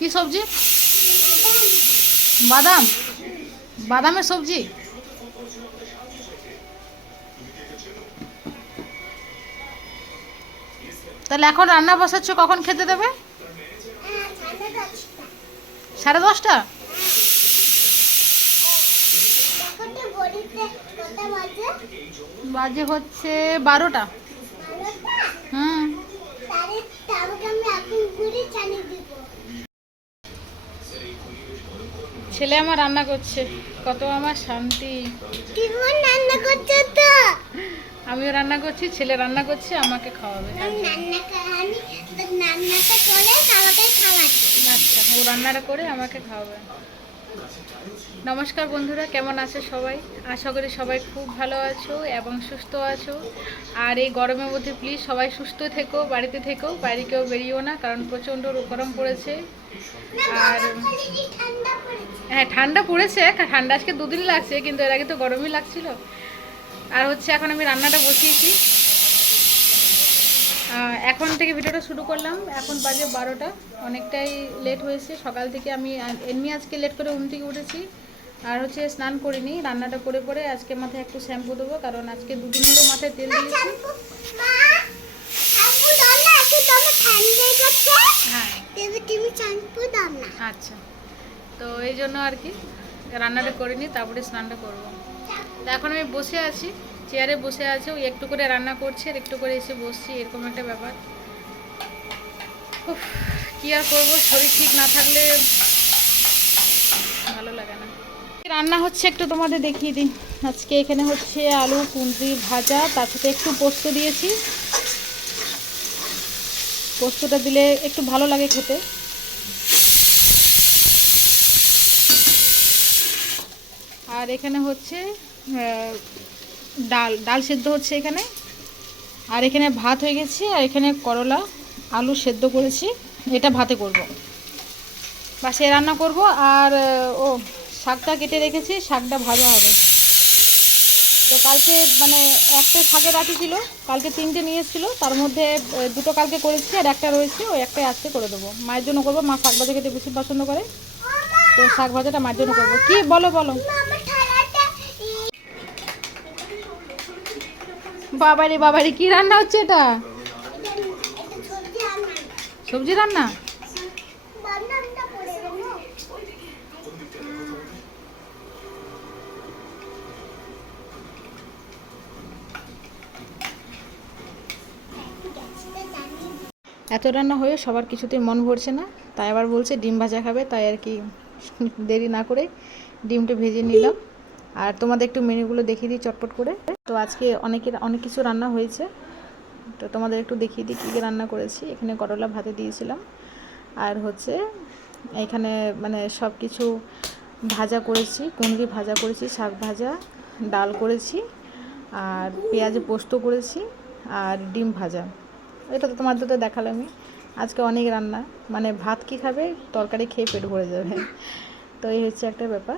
কি সবজি? বাদাম? বাদামের সবজি? তাহলে এখন রান্না বসাচ্ছ, কখন খেতে দেবে? 10:30? বাজে হচ্ছে 12টা। হুম। ছেলে আমার রান্না করছে, কত আমার শান্তি। আমিও রান্না করছি, ছেলে রান্না করছে, আমাকে খাওয়াবে। আচ্ছা, ও রান্নাটা করে আমাকে খাওয়াবে। নমস্কার বন্ধুরা, কেমন আছে সবাই? আশা করি সবাই খুব ভালো আছো এবং সুস্থ আছো। আর এই গরমের মধ্যে প্লিজ সবাই সুস্থ থেকো, বাড়িতে থেকো, বাইরে কেউ বেরিয়েও না, কারণ প্রচণ্ড গরম পড়েছে। আর হ্যাঁ, ঠান্ডা পড়েছে, ঠান্ডা আজকে 2 দিন লাগছে, কিন্তু এর আগে তো গরমই লাগছিল। আর হচ্ছে এখন আমি রান্নাটা বসিয়েছি, এখন থেকে ভিডিওটা শুরু করলাম। এখন বাজে 12টা, অনেকটাই লেট হয়েছে। সকাল থেকে আমি এমনি আজকে লেট করে ঘুম থেকে উঠেছি, আর হচ্ছে স্নান করিনি, রান্নাটা করে পরে আজকে মাথায় একটু শ্যাম্পু দেবো, কারণ আজকে 2 দিন হলো মাথায় তেল দিয়েছি। হ্যাঁ, আচ্ছা, তো এই জন্য আর কি রান্নাটা করিনি, তারপরে স্নানটা করবো। তো এখন আমি বসে আছি, চেয়ারে বসে আছে, ওই একটু করে রান্না করছে আর একটু করে এসে বসছি, এরকম একটা ব্যাপার। উফ, কি আর করবো, শরীর ঠিক না থাকলে ভালো লাগে না। রান্না হচ্ছে একটু তোমাদের দেখিয়ে দিই। আজকে এখানে হচ্ছে আলু কুঁদরি ভাজা, তার সাথে একটু পোস্ত দিয়েছি। পোস্তটা দিলে একটু ভালো লাগে খেতে। আর এখানে হচ্ছে ডাল ডাল সেদ্ধ হচ্ছে এখানে। আর এখানে ভাত হয়ে গেছে, আর এখানে করলা আলু সেদ্ধ করেছি, এটা ভাতে করব। বাস এ রান্না করব। আর ও শাকটা কেটে রেখেছি, শাকটা ভাজা হবে। তো কালকে মানে একটা শাকের রাখি ছিল, কালকে 3টে নিয়ে এসেছিলো, তার মধ্যে 2টো কালকে করেছি আর একটা রয়েছে, ওই একটাই আজকে করে দেবো। মায়ের জন্য করবো, মা শাক ভাজা খেতে বেশি পছন্দ করে, তো শাক ভাজাটা মায়ের জন্য করবো। কি বলো বলো? বাবারে বাবারে, কি রান্না হচ্ছে এটা? সবজি রান্না? এত রান্না হয়ে সবার কিছুতেই মন ভরছে না, তাই আবার বলছে ডিম ভাজা খাবে, তাই আর কি দেরি না করে ডিমটা ভেজে নিলাম। আর তোমাদের একটু মেনুগুলো দেখিয়ে দিই চটপট করে। তো আজকে অনেক কিছু রান্না হয়েছে, তো তোমাদের একটু দেখিয়ে দিই কী কী রান্না করেছি। এখানে করলা ভাতে দিয়েছিলাম, আর হচ্ছে এখানে মানে সব কিছু ভাজা করেছি, কুঁদরি ভাজা করেছি, শাক ভাজা, ডাল করেছি, আর পেঁয়াজে পোস্ত করেছি, আর ডিম ভাজা। এটা তো তোমার তো দেখালামই। আজকে অনেক রান্না, মানে ভাত কি খাবে, তরকারি খেয়ে পেট ভরে যাবে। তো এই হচ্ছে একটা ব্যাপার।